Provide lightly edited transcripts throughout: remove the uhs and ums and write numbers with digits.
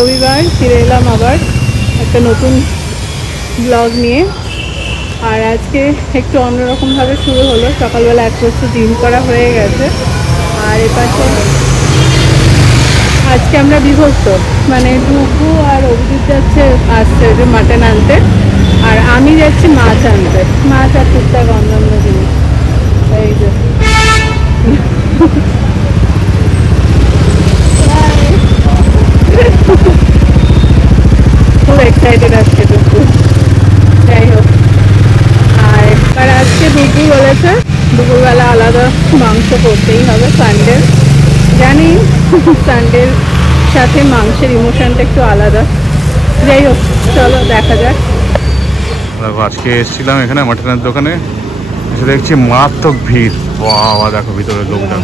রবিবার ফিরে এলাম আবার একটা নতুন ব্লগ নিয়ে। আর আজকে একটু অন্যরকমভাবে শুরু হলো। সকালবেলা এক বছর জিম করা হয়ে গেছে। আর এপাশে আজকে আমরা বিভক্ত, মানে ডুগু আর অভিজিৎ যাচ্ছে আসছে যে মাটন আনতে, আর আমি যাচ্ছি মাছ আনতে, মাছ আর টুকটাক অন্যান্য জিনিস। এই যে খুব এক্সাইটেড আজকে ডুগু। যাই হোক, আর আজকে ডুগু বলেছে দুপুরবেলা আলাদা মাংস করতেই হবে সানডে। জানি সানডের সাথে মাংসের ইমোশনটা একটু আলাদা। যাই হোক, চলো দেখা যাক। আজকে এসেছিলাম এখানে মাটনের দোকানে, এসে দেখছি মারাত্মক ভিড়। বাবা দেখো ভিতরে লোকজন,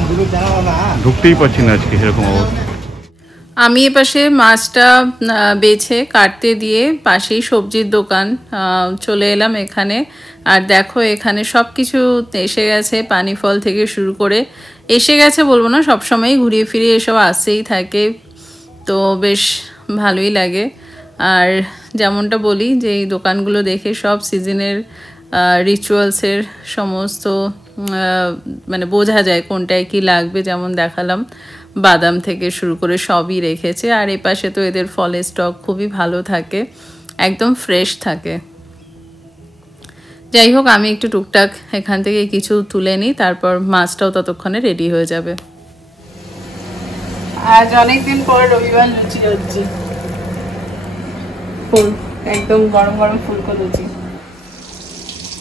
ঢুকতেই পারছি না আজকে সেরকম অবস্থা। আমি এপাশে মাছটা বেছে কাটতে দিয়ে পাশেই সবজির দোকান চলে এলাম এখানে। আর দেখো এখানে সব কিছু এসে গেছে, পানি ফল থেকে শুরু করে এসে গেছে বলবো না, সবসময়ই ঘুরিয়ে ফিরিয়ে এসব আসতেই থাকে, তো বেশ ভালোই লাগে। আর যেমনটা বলি যে এই দোকানগুলো দেখে সব সিজনের রিচুয়ালসের সমস্ত মানে বোঝা যায় কোনটায় কি লাগবে। যেমন দেখালাম বাদাম থেকে শুরু করে সবই রেখেছে। আর এপাশে তো এদের ফলের স্টক খুবই ভালো থাকে, একদম ফ্রেশ থাকে। যাই হোক, আমি একটু টুকটাক এখান থেকে কিছু তুলে নিই, তারপর মাছটাও ততক্ষণে রেডি হয়ে যাবে। আজ অনেকদিন পর রবিবার লুচি হচ্ছে, ফুল একদম গরম গরম ফুলকো লুচি।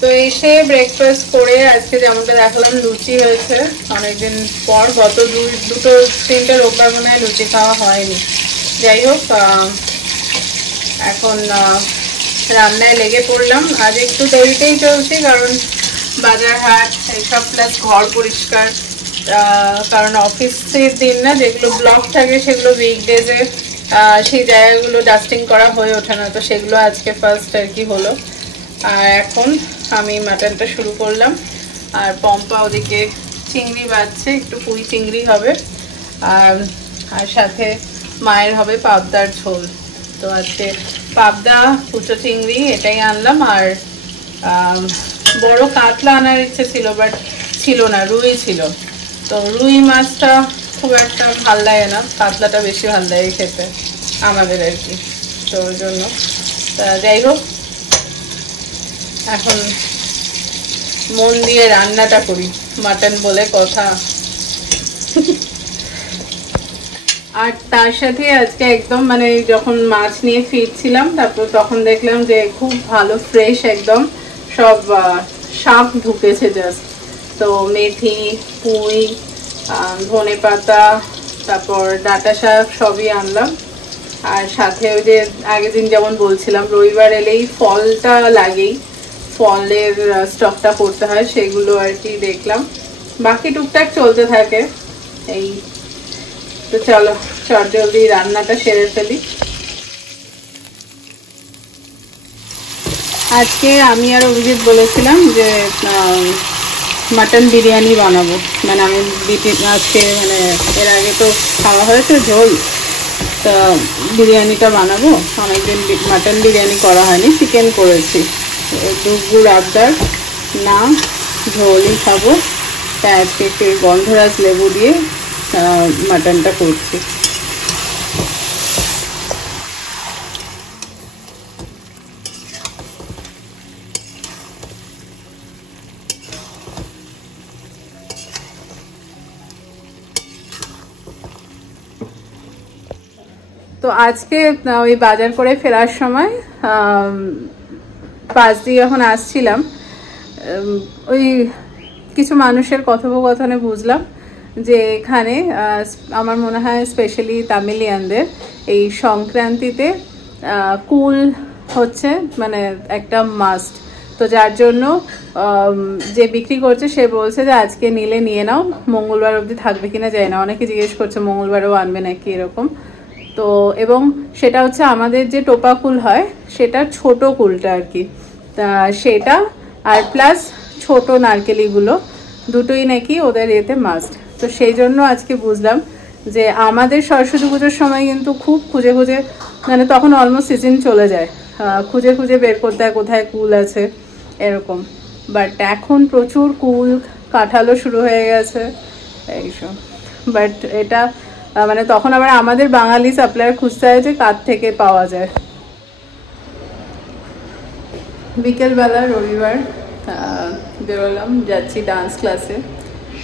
তো এসে ব্রেকফাস্ট করে আজকে যেমনটা দেখালাম লুচি হয়েছে অনেকদিন পর, গত দুটো তিনটে রোববার মনে হয় লুচি খাওয়া হয়নি। যাই হোক, এখন রান্নায় লেগে পড়লাম। আজ একটু দেরিতেই চলছে, কারণ বাজার হাট এইসব প্লাস ঘর পরিষ্কার, কারণ অফিসের দিন না, যেগুলো ব্লক থাকে সেগুলো উইকডেজে সেই জায়গাগুলো ডাস্টিং করা হয়ে ওঠে না, তো সেগুলো আজকে ফার্স্ট আর কি হলো। আর এখন আমি মাটনটা শুরু করলাম, আর পম্পা ওদিকে চিংড়ি বাজছে, একটু পুঁই চিংড়ি হবে, আর সাথে মায়ের হবে পাবদার ঝোল। তো আজকে পাবদা কুচো চিংড়ি এটাই আনলাম। আর বড় কাতলা আনার ইচ্ছে ছিল, বাট ছিল না, রুই ছিল। তো রুই মাছটা খুব একটা ভাল লাগে না, কাতলাটা বেশি ভাল লাগে খেতে আমাদের আর কি, তো ওই জন্য। যাই হোক, এখন মন দিয়ে রান্নাটা করি, মাটন বলে কথা। আর তার সাথে আজকে একদম মানে যখন মাছ নিয়ে ফিরছিলাম, তারপর তখন দেখলাম যে খুব ভালো ফ্রেশ একদম সব শাক ঢুকেছে জাস্ট। তো মেথি, পুঁই, ধনে পাতা, তারপর ডাঁটা শাক সবই আনলাম। আর সাথে ওই যে আগের দিন যেমন বলছিলাম রবিবার এলেই ফলটা লাগেই, ফলের স্টকটা করতে হয়, সেগুলো আর কি দেখলাম। বাকি টুকটাক চলতে থাকে এই। তো চলো চট জলদি রান্নাটা সেরে ফেলি। আজকে আমি আর অভিজিৎ বলেছিলাম যে মাটন বিরিয়ানি বানাবো, মানে আমি আজকে মানে এর আগে তো খাওয়া হয়েছে ঝোল, তা বিরিয়ানিটা বানাবো। অনেকদিন মাটন বিরিয়ানি করা হয়নি, চিকেন করেছি। দুপুর আবদার না, ঝোলই খাবো, তাই আজকে একটু গন্ধরাজ লেবু দিয়ে মাটনটা করছি। তো আজকে ওই বাজার করে ফেরার সময় পাশ দিয়ে যখন আসছিলাম, ওই কিছু মানুষের কথোপকথনে বুঝলাম যে এখানে আমার মনে হয় স্পেশালি তামিলিয়ানদের এই সংক্রান্তিতে কুল হচ্ছে মানে একটা মাস্ট। তো যার জন্য যে বিক্রি করছে সে বলছে যে আজকে নিলে নিয়ে নাও, মঙ্গলবার অবধি থাকবে কিনা যায় না। অনেকে জিজ্ঞেস করছে মঙ্গলবারও আনবে নাকি এরকম। তো এবং সেটা হচ্ছে আমাদের যে টোপা কুল হয় সেটার ছোট কুলটা আর কি, তা সেটা আর প্লাস ছোট নারকেলিগুলো দুটোই নাকি ওদের এতে মাস্ট। তো সেই জন্য আজকে বুঝলাম যে আমাদের সরস্বতী পুজোর সময় কিন্তু খুব খুঁজে খুঁজে, মানে তখন অলমোস্ট সিজন চলে যায়, খুঁজে খুঁজে বের করতে হয় কোথায় কুল আছে এরকম। বাট এখন প্রচুর কুল কাঁঠালও শুরু হয়ে গেছে এইসব। বাট এটা মানে তখন আবার আমাদের বাঙালি সাপ্লায়ার খুঁজতে হয় যে কার থেকে পাওয়া যায়। বিকেলবেলা রবিবার বেরোলাম, যাচ্ছি ডান্স ক্লাসে।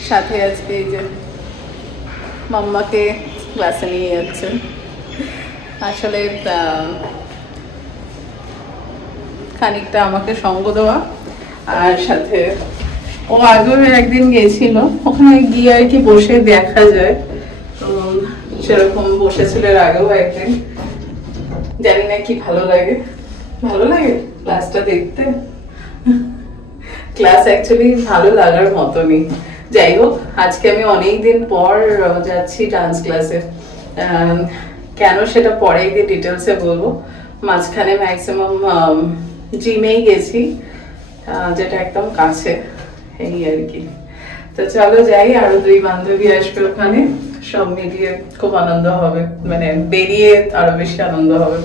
সাথে আজকে এই যে মাম্মাকে ক্লাসে নিয়ে যাচ্ছে। আসলে খানিকটা আমাকে সঙ্গ দেওয়া, আর সাথে ও আগেও একদিন গেছিল, ওখানে গিয়ে আর কি বসে দেখা যায়, তো সেরকম বসেছিল এর আগেও একদিন। জানি না কি ভালো লাগে, ভালো লাগে ক্লাসটা দেখতে। ক্লাস অ্যাকচুয়ালি ভালো লাগার মতনই। যাই হোক, আজকে আমি অনেকদিন পর যাচ্ছি ডান্স ক্লাসে। কেন সেটা পরে গিয়ে ডিটেলসে বলবো। মাঝখানে ম্যাক্সিমাম জিমেই গেছি, যেটা একদম কাছে, এই আর কি। তো চলো যাই, আরো 2 বান্ধবী আসবে ওখানে, সব মিলিয়ে খুব আনন্দ হবে, মানে বেরিয়ে আরো বেশি আনন্দ হবে।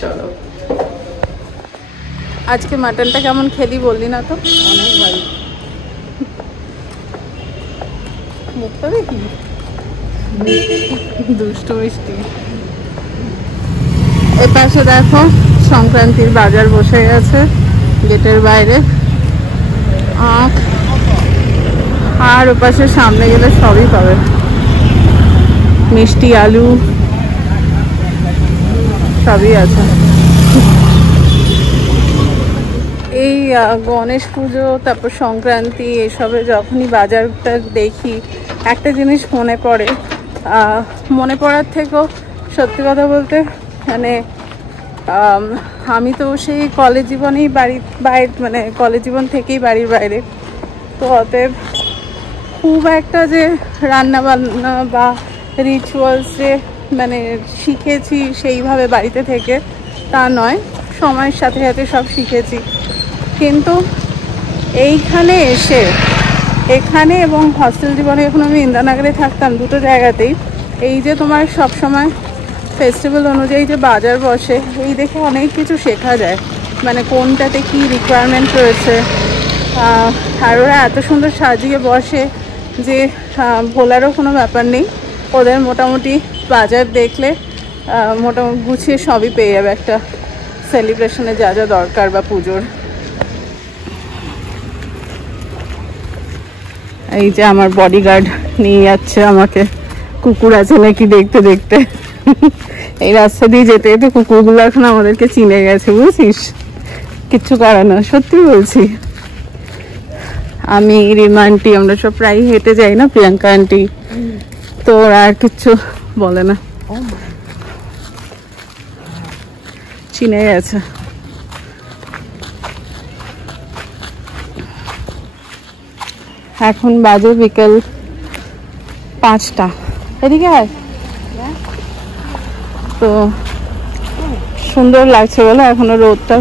চলো। আজকে মাটনটা কেমন খেলি বললি না তো? অনেক ভালো। মুখটা দেখি দুষ্টু মিষ্টি। এ পাশে দেখো সংক্রান্তির বাজার বসে গেছে গেটের বাইরে, আর ওপাশে সামনে গেলে সবই পাবে, মিষ্টি, আলু সবই আছে। এই গণেশ পুজো, তারপর সংক্রান্তি, এসবে যখনই বাজারটা দেখি একটা জিনিস মনে পড়ে। মনে পড়ার থেকেও সত্যি কথা বলতে, মানে আমি তো সেই কলেজ জীবনেই বাইরে, মানে কলেজ জীবন থেকেই বাড়ির বাইরে, তো অতএব খুব একটা যে রান্না বান্না বা রিচুয়ালস যে মানে শিখেছি সেইভাবে বাড়িতে থেকে তা নয়, সময়ের সাথে সাথে সব শিখেছি। কিন্তু এইখানে এসে, এখানে এবং হস্টেল জীবনে যখন আমি ইন্দিরানগরে থাকতাম, দুটো জায়গাতেই এই যে তোমার সব সময় ফেস্টিভ্যাল অনুযায়ী যে বাজার বসে, এই দেখে অনেক কিছু শেখা যায়, মানে কোনটাতে কি রিকোয়ারমেন্ট রয়েছে। আর ওরা এত সুন্দর সাজিয়ে বসে যে ভোলারও কোনো ব্যাপার নেই। ওদের মোটামুটি বাজার দেখলে মোটামুটি গুছিয়ে সবই পেয়ে যাবে একটা সেলিব্রেশনে যা যা দরকার বা পুজোর। এই যে আমার বডিগার্ড নিয়ে যাচ্ছে আমাকে, কুকুর আছে নাকি দেখতে দেখতে। এই রাস্তা দিয়ে যেতে যেতে কুকুরগুলো এখন আমাদেরকে চিনে গেছে, বুঝছিস? কিচ্ছু করে না, সত্যি বলছি। আমি, রিমা আন্টি, আমরা সব প্রায় হেঁটে যাই না, প্রিয়াঙ্কা আন্টি, তো ওরা আর কিচ্ছু বলে না, চিনে গেছে। এখন বাজে বিকেল 5টা। এদিকে আয়। তো সুন্দর লাগছে বলো, এখনো রোদটা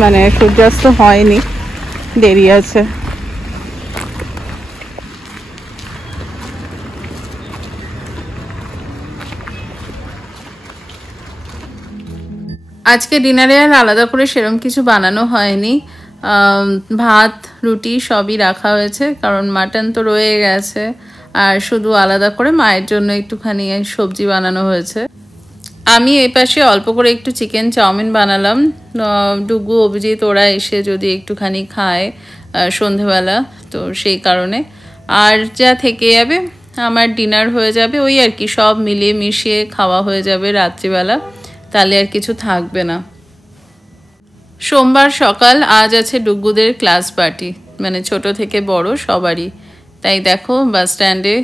মানে সূর্যাস্ত হয়নি, দেরি আছে। আজকে ডিনারে আর আলাদা করে সেরকম কিছু বানানো হয়নি, ভাত রুটি সবই রাখা হয়েছে, কারণ মাটন তো রয়ে গেছে, আর শুধু আলাদা করে মায়ের জন্য একটুখানি সবজি বানানো হয়েছে। আমি এই পাশে অল্প করে একটু চিকেন চাউমিন বানালাম, ডুগু, অভিজিৎ ওরা এসে যদি একটুখানি খায় সন্ধেবেলা, তো সেই কারণে। আর যা থেকে যাবে আমার ডিনার হয়ে যাবে, ওই আর কি, সব মিলিয়ে মিশিয়ে খাওয়া হয়ে যাবে রাত্রিবেলা, তাহলে আর কিছু থাকবে না। সোমবার সকাল, আজ আছে ডুগুদের ক্লাস পার্টি, মানে ছোট থেকে বড় সবারই। তাই দেখো বাস স্ট্যান্ডে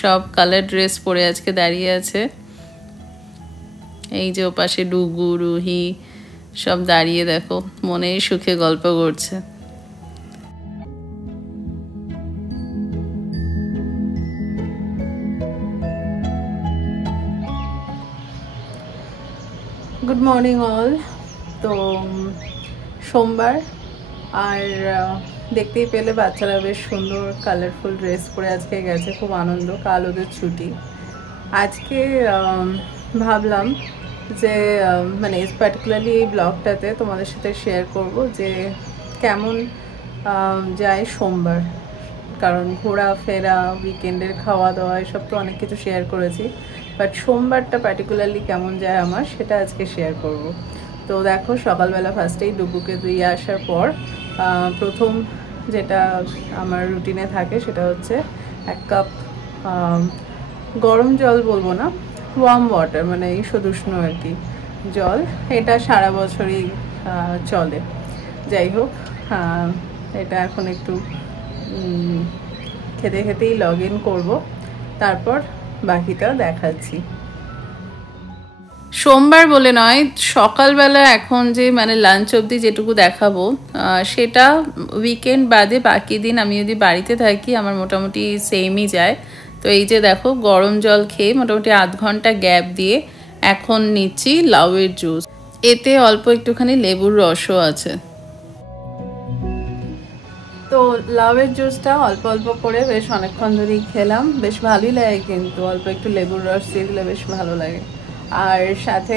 সব কালার ড্রেস পরে আজকে দাঁড়িয়ে আছে। এই যে ওপাশে ডুগু, রুহি সব দাঁড়িয়ে দেখো মনের সুখে গল্প করছে। Good morning all. তো সোমবার, আর দেখতেই পেলে বাচ্চারা বেশ সুন্দর কালারফুল ড্রেস পরে আজকে গেছে, খুব আনন্দ। কাল ওদের ছুটি। আজকে ভাবলাম যে মানে পার্টিকুলারলি এই ব্লগটাতে তোমাদের সাথে শেয়ার করব যে কেমন যায় সোমবার, কারণ ঘোরাফেরা, উইকেন্ডের খাওয়া দাওয়া এসব তো অনেক কিছু শেয়ার করেছি, বাট সোমবারটা পার্টিকুলারলি কেমন যায় আমার সেটা আজকে শেয়ার করব। তো দেখো সকালবেলা ফার্স্টেই ডুবুকে দিয়ে আসার পর প্রথম যেটা আমার রুটিনে থাকে সেটা হচ্ছে 1 কাপ গরম জল, বলবো না, ওয়ার্ম ওয়াটার, মানে ঈষদুষ্ণ আর কি জল। এটা সারা বছরই চলে। যাই হোক, এটা এখন একটু খেতে খেতেই লগ ইন করবো, তারপর বাকিটা দেখাচ্ছি। সোমবার বলে নয়, সকালবেলা এখন যে মানে লাঞ্চ অবধি যেটুকু দেখাবো সেটা উইকেন্ড বাদে বাকি দিন আমি যদি বাড়িতে থাকি আমার মোটামুটি সেমই যায়। তো এই যে দেখো গরম জল খেয়ে মোটামুটি আধ ঘন্টা গ্যাপ দিয়ে এখন নিচ্ছি লাউয়ের জুস। এতে অল্প একটুখানি লেবুর রসও আছে। তো লাউয়ের জুসটা অল্প অল্প করে বেশ অনেকক্ষণ ধরেই খেলাম, বেশ ভালোই লাগে, কিন্তু অল্প একটু লেবুর রস দিয়ে দিলে বেশ ভালো লাগে। আর সাথে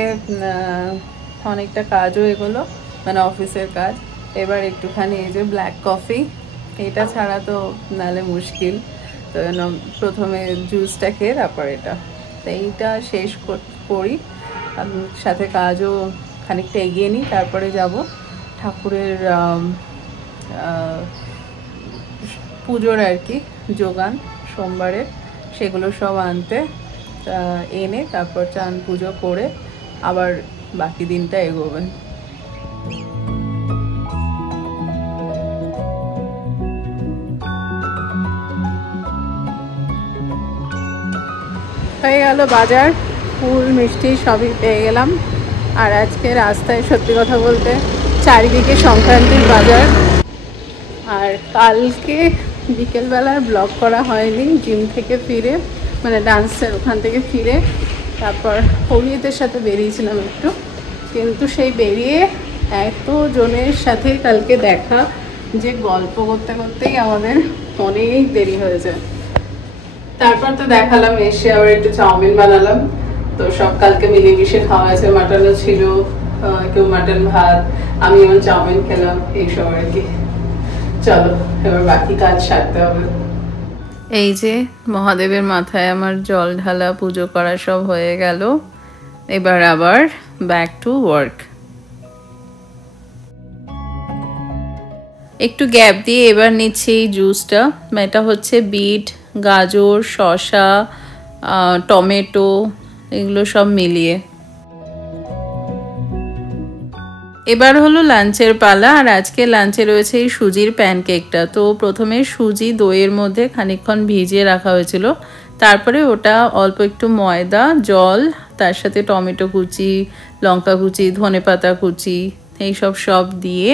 অনেকটা কাজও এগুলো, মানে অফিসের কাজ। এবার একটুখানি এই যে ব্ল্যাক কফি, এটা ছাড়া তো নালে মুশকিল। তো প্রথমে জুসটা খেয়ে তারপর এটা, তো এইটা শেষ করি, সাথে কাজও খানিকটা এগিয়ে নিই, তারপরে যাব ঠাকুরের পুজোর আর কি যোগান সোমবারের, সেগুলো সব আনতে, এনে তারপর চান পুজো করে আবার বাকি দিনটা এগোবেন। হয়ে গেল বাজার, ফুল মিষ্টি সবই পেয়ে গেলাম। আর আজকে রাস্তায় সত্যি কথা বলতে চারিদিকে সংক্রান্তির বাজার। আর কালকে বিকেলবেলার ব্লগ করা হয়নি, জিম থেকে ফিরে, মানে ডান্সের ওখান থেকে ফিরে তারপর হরিদের সাথে বেরিয়েছিলাম একটু, কিন্তু সেই বেরিয়ে এত জনের সাথে কালকে দেখা যে গল্প করতে করতেই আমাদের অনেক দেরি হয়েছে। তারপর তো দেখালাম, এসে আবার একটু চাউমিন বানালাম। তো সব কালকে মিলেমিশে খাওয়া আছে, মাটনও ছিল, কেউ মাটন ভাত, আমি এমন চাউমিন খেলাম, এইসব আর কি। চলো এবার বাকি কাজ সারতে হবে। এই যে মহাদেবের মাথায় আমার জল ঢালা, পুজো করা সব হয়ে গেল। এবার আবার ব্যাক টু ওয়ার্ক। একটু গ্যাপ দিয়ে এবার নিচ্ছি এই জুসটা। এটা হচ্ছে বিট, গাজর, শসা, টমেটো, এগুলো সব মিলিয়ে। এবার হলো লাঞ্চের পালা। আর আজকে লাঞ্চে রয়েছে এই সুজির প্যানকেকটা। তো প্রথমে সুজি দইয়ের মধ্যে খানিকক্ষণ ভিজিয়ে রাখা হয়েছিল, তারপরে ওটা অল্প একটু ময়দা, জল, তার সাথে টমেটো কুচি, লঙ্কা কুচি, ধনেপাতা কুচি, এইসব সব দিয়ে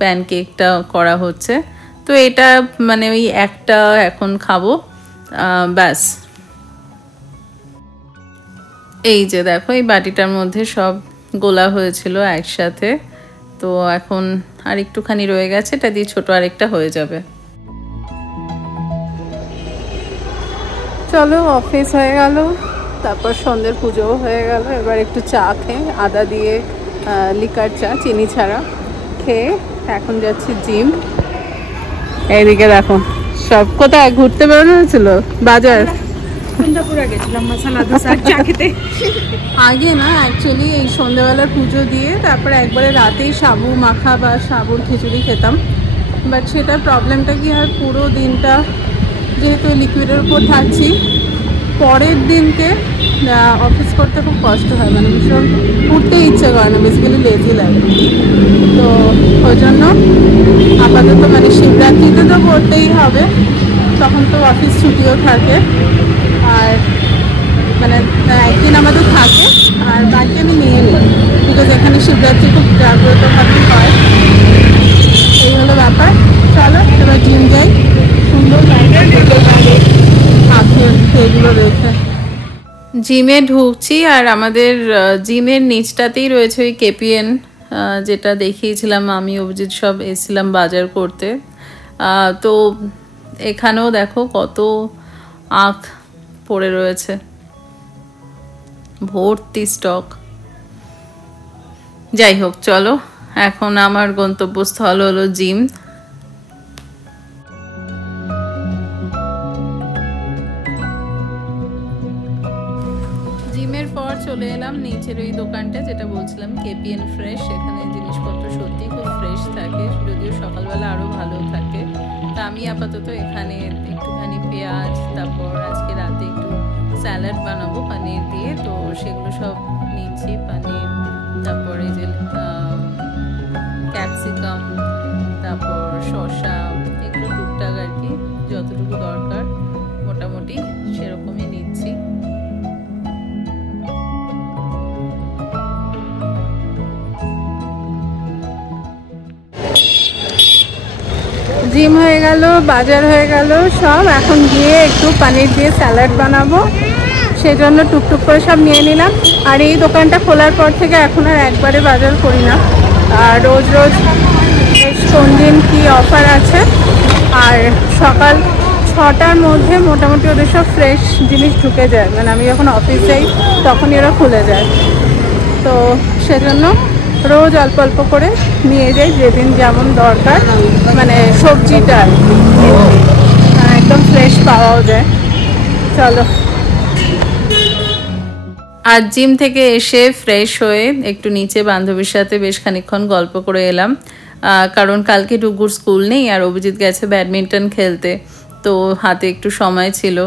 প্যানকেকটা করা হচ্ছে। তো এটা মানে ওই একটা এখন খাবো, ব্যাস। এই যে দেখো এই বাটিটার মধ্যে সব গোলা হয়েছিল একসাথে। তো এখন আর একটুখানি রয়ে গেছে, এটা দিয়ে ছোট আরেকটা হয়ে যাবে। চলো অফিস হয়ে গেল, তারপর সন্ধ্যের পুজোও হয়ে গেল। এবার একটু চা খেয়ে, আদা দিয়ে লিকার চা, চিনি ছাড়া, খেয়ে এখন যাচ্ছি জিম। এইদিকে দেখো সব কোথায় ঘুরতে বেরোনো হয়েছিল, বাজার গেছিলাম মশলা দোসা চা খেতে। আগে না অ্যাকচুয়ালি এই সন্ধ্যাবেলার পুজো দিয়ে তারপরে একবারে রাতেই সাবু মাখা বা সাবুর খিচুড়ি খেতাম, বাট সেটার প্রবলেমটা কি হয়, পুরো দিনটা যেহেতু লিকুইডের উপর থাকছি, পরের দিনকে অফিস করতে খুব কষ্ট হয়, মানে ভীষণ উঠতে ইচ্ছে করে না, বেসিক্যালি লেজি লাগে। তো ওই জন্য আপাতত মানে শিবরাত্রিতে তো করতেই হবে, তখন তো অফিস ছুটিও থাকে, আর মানে একদিন আমাদের থাকে, আর বাকি আমি নিয়ে নিই, বিকজ এখানে শিবরাত্রি খুব জাগ্রতভাবেই হয়। এই হলো ব্যাপার। চলো এবার জিম যাই, সুন্দর এগুলো রয়েছে। জিমে ঢুকছি, আর আমাদের জিমের নিচটাতেই রয়েছে ওই কেপিএন যেটা দেখিয়েছিলাম আমি অভিজিৎ সব এসেছিলাম বাজার করতে। তো এখানেও দেখো কত আখ পড়ে রয়েছে, ভর্তি স্টক। যাই হোক, চলো এখন আমার গন্তব্যস্থল হলো জিম। জিমের পর চলে এলাম নিচের ওই দোকানটা যেটা বলছিলাম কেপিএন ফ্রেশ। এখানে জিনিসপত্র সত্যি খুব ফ্রেশ থাকে, যদিও সকালবেলা আরও ভালো থাকে। তা আমি আপাতত এখানে একটুখানি পেঁয়াজ, তারপর আজকে রাতে একটু স্যালাড বানাবো পনির দিয়ে, তো সেগুলো সব নিচ্ছি। পনির, তারপরে যে ক্যাপসিকাম, তারপর শসা, এগুলো টুকটাক আর কি যতটুকু দরকার মোটামুটি সেরকমই নিচ্ছি। জিম হয়ে গেল, বাজার হয়ে গেল সব। এখন গিয়ে একটু পনির দিয়ে স্যালাড বানাবো, সেজন্য টুকটুক করে সব নিয়ে নিলাম। আর এই দোকানটা খোলার পর থেকে এখন আর একবারে বাজার করি না, আর রোজ রোজ কোন দিন কী অফার আছে। আর সকাল 6টার মধ্যে মোটামুটি ওদের সব ফ্রেশ জিনিস ঢুকে যায়, মানে আমি যখন অফিস যাই তখনই ওরা খুলে যায়। তো সেজন্য রোজ অল্প অল্প করে নিয়ে যাই, যেদিন যেমন দরকার, মানে সবজিটা একদম ফ্রেশ পাওয়াও যায়। চলো, আজ জিম থেকে এসে ফ্রেশ হয়ে একটু নিচে বান্ধবীর সাথে বেশ খানিকক্ষণ গল্প করে এলাম, কারণ কালকে ডুগুর স্কুল নেই আর অভিজিৎ গেছে ব্যাডমিন্টন খেলতে, তো হাতে একটু সময় ছিল।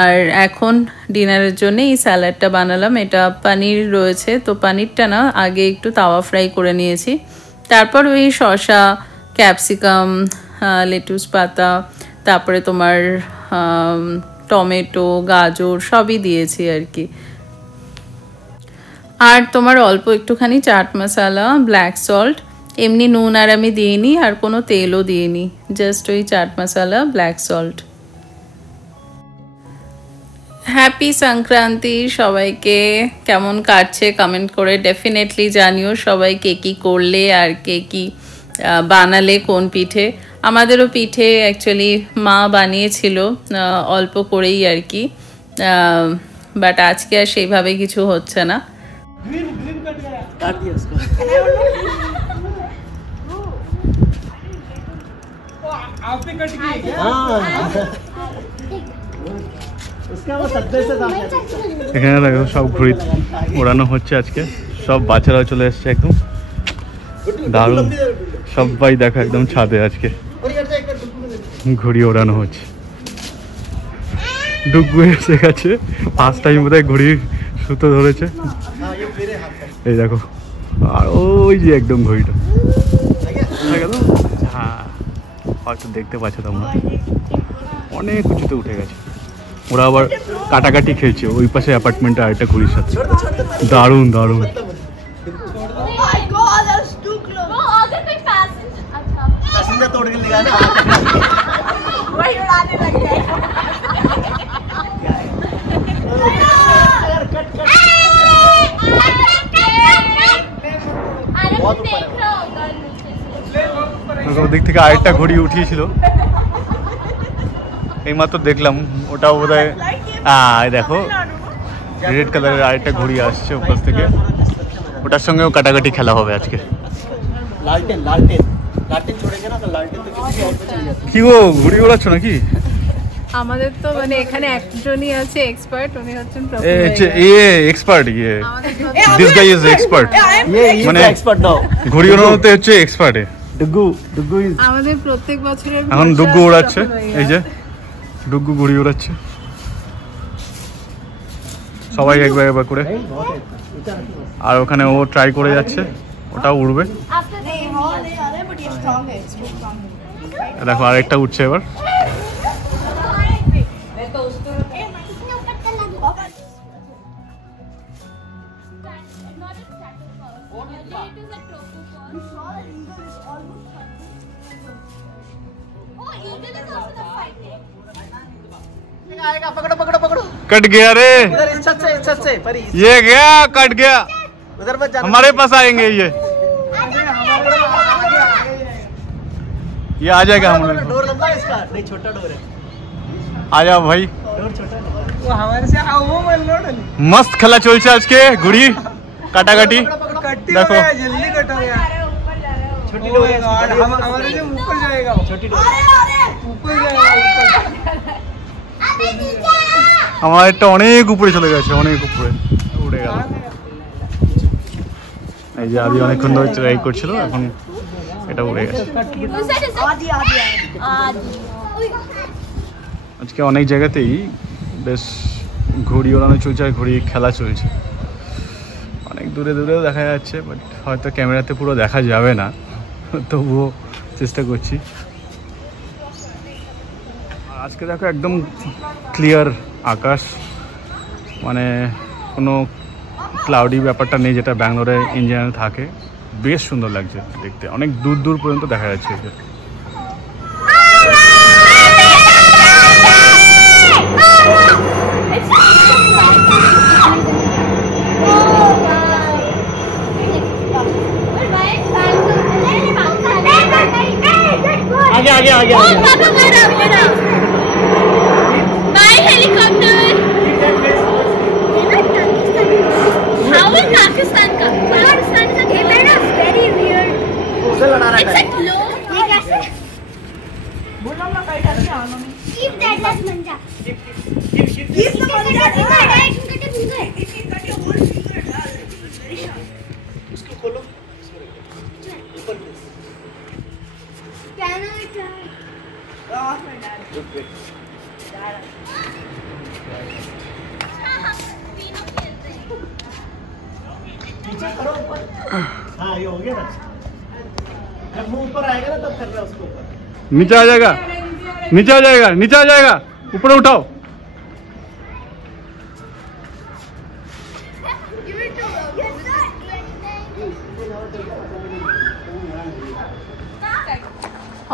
আর এখন ডিনারের জন্য এই স্যালাডটা বানালাম। এটা পনির রয়েছে, তো পনিরটা না আগে একটু তাওয়া ফ্রাই করে নিয়েছি, তারপর ওই শসা, ক্যাপসিকাম, লেটুস পাতা, তারপরে তোমার টমেটো, গাজর সবই দিয়েছি আর কি। আর তোমার অল্প একটুখানি চাট মশলা, ব্ল্যাক সল্ট, এমনি নুন আর আমি দিইনি, আর কোনো তেলও দিইনি, জাস্ট ওই chaat masala, black salt. Happy Sankranti সবাইকে। কেমন কাটছে কমেন্ট করে ডেফিনেটলি জানিও, সবাই কে কী করলে আর কে কী বানালে, কোন পিঠে। আমাদেরও পিঠে অ্যাকচুয়ালি মা বানিয়েছিল অল্প করেই আর কি, বাট আজকে আর সেইভাবে কিছু হচ্ছে না। এখানে দেখো সব ঘুড়ি ওড়ানো হচ্ছে আজকে, সব বাচ্চারা চলে এসছে একদম দারুণ। সবাই দেখো একদম ছাদে আজকে ঘুড়ি ওড়ানো হচ্ছে। ডুগু এসে গেছে, ফার্স্ট টাইম বোধহয় ঘুড়ির সুতো ধরেছে। এই দেখো, আর ওই যে একদম ঘড়িটা, হ্যাঁ হয়তো দেখতে পাচ্ছ তোমরা, অনেক উঁচুতে উঠে গেছে। ওরা আবার কাটাকাটি খেলছে ওই পাশে অ্যাপার্টমেন্টে আরেকটা ঘুড়ির সাথে। দারুণ দারুণ। ওদিক থেকে আরেকটা ঘড়ি উঠিয়েছিল, এইমাত্র দেখলাম। ওটাও বোধ হয় দেখো রেড কালারের আরেকটা ঘড়ি আসছে ওপাশ থেকে, ওটার সঙ্গেও কাটাকাটি খেলা হবে আজকে। কি গো, ঘুড়ি ওড়াচ্ছ নাকি? আমাদের তো মানে এখানে একজনই আছে এক্সপার্ট, উনি হচ্ছেন expert. This guy is expert, মানে ঘুড়ি ওড়ানোতে হচ্ছে এক্সপার্ট। আমাদের প্রত্যেক বছরের এখন ডুগু ওড়াচ্ছে, এই যে ডুগু ঘুড়ি ওড়াচ্ছে, সবাই একবার একবার করে। আর ওখানে ও ট্রাই করে যাচ্ছে, ওটাও উড়বে। দেখো আরেকটা উঠছে এবার। कट गया रे, ये गया, कट गया। हमारे पास आएंगे ये। ये आ जाएगा हम लोग। डोर लंबा है इसका, नहीं छोटा डोर है। आ जाओ भाई। डोर छोटा है वो हमारे से वो मन लोड है। मस्त खेला चलছে আজকে ঘুড়ি काटाकाटी देखो जल्दी कटो यार। छोटी डोर है हमारे से ऊपर जाएगा। छोटी डोर ऊपर जाएगा। আমার একটা অনেক উপরে চলে গেছে, অনেক উপরে উড়ে গেল। এই যে আদি অনেকক্ষণ ধরে ট্রাই করছিল, এখন এটা উড়ে গেছে। আজকে অনেক জায়গাতেই বেশ ঘুড়ি ওড়ানো চলছে আর ঘুড়ি খেলা চলছে, অনেক দূরে দূরেও দেখা যাচ্ছে, বাট হয়তো ক্যামেরাতে পুরো দেখা যাবে না, তবুও চেষ্টা করছি। আর আজকে দেখো একদম ক্লিয়ার আকাশ, মানে কোনো ক্লাউডি ব্যাপারটা নেই, যেটা ব্যাঙ্গালোরে ইন জেনারেল থাকে। বেশ সুন্দর লাগছে দেখতে, অনেক দূর দূর পর্যন্ত দেখা যাচ্ছে। आगे आगे आगे by helicopter. How is Pakistan का वेरी वियर्ड। उसे लड़ा रहा है। इट्स लो ये कैसे बोलो ना काइट आके आनो में कीप दैट लेट्स मंजा कीप द मंजा उसको खोलो। कैन आई ट्राई नीचे करो ऊपर। हाँ ये हो गया ना, जब मुंह ऊपर आएगा ना तब करना उसको ऊपर। नीचे आ जाएगा, नीचे आ जाएगा, नीचे आ जाएगा, ऊपर उठाओ।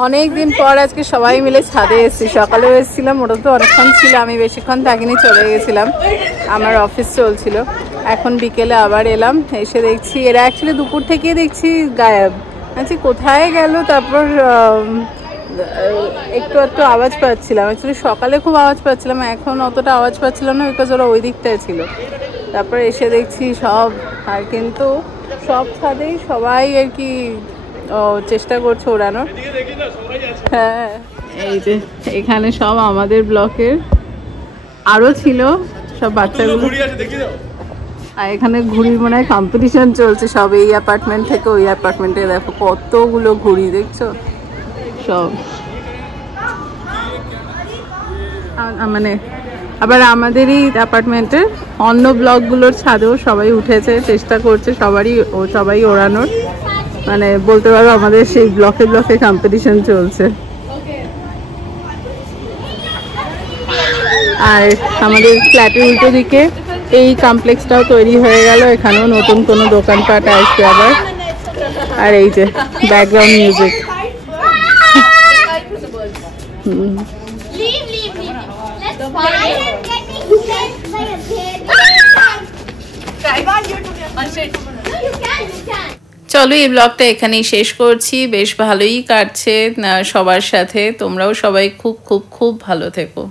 অনেক দিন পর আজকে সবাই মিলে ছাদে এসেছি। সকালেও এসেছিলাম, ওটা তো অনেকক্ষণ ছিল, আমি বেশিক্ষণ থাকিনি, চলে গেছিলাম, আমার অফিস চলছিল। এখন বিকেলে আবার এলাম, এসে দেখছি এরা অ্যাকচুয়ালি দুপুর থেকেই দেখছি গায়েব। আচ্ছা কোথায় গেল? তারপর একটু একটু আওয়াজ পাচ্ছিলাম, অ্যাকচুয়ালি সকালে খুব আওয়াজ পাচ্ছিলাম, এখন অতটা আওয়াজ পাচ্ছিলাম না, বিকজ ওরা ওই দিকটায় ছিল। তারপর এসে দেখছি সব, আর কিন্তু সব ছাদেই সবাই আর কি চেষ্টা করছে ওড়ানোর। হ্যাঁ এই যে এখানে সব আমাদের ব্লকের আরো ছিল সব বাচ্চাগুলো, আর এখানে ঘুড়ির মনে হয় কম্পিটিশন চলছে, সব এই অ্যাপার্টমেন্ট থেকে ওই অ্যাপার্টমেন্টে। দেখো কতগুলো ঘুড়ি দেখছো সব, মানে আবার আমাদেরই অ্যাপার্টমেন্টের অন্য ব্লকগুলোর ছাদেও সবাই উঠেছে, চেষ্টা করছে সবাই ওড়ানোর, মানে বলতে পারো আমাদের সেই ব্লকে ব্লকে কম্পিটিশন চলছে। আর আমাদের ফ্ল্যাটের উল্টো দিকে এই কমপ্লেক্সটাও তৈরি হয়ে গেল, এখানেও নতুন কোনো দোকানপাট আসবে আবার। আর এই যে ব্যাকগ্রাউন্ড মিউজিক। চলো এই ব্লগটা এখানেই শেষ করছি, বেশ ভালোই কাটছে সবার সাথে, তোমরাও সবাই খুব খুব খুব ভালো থেকো।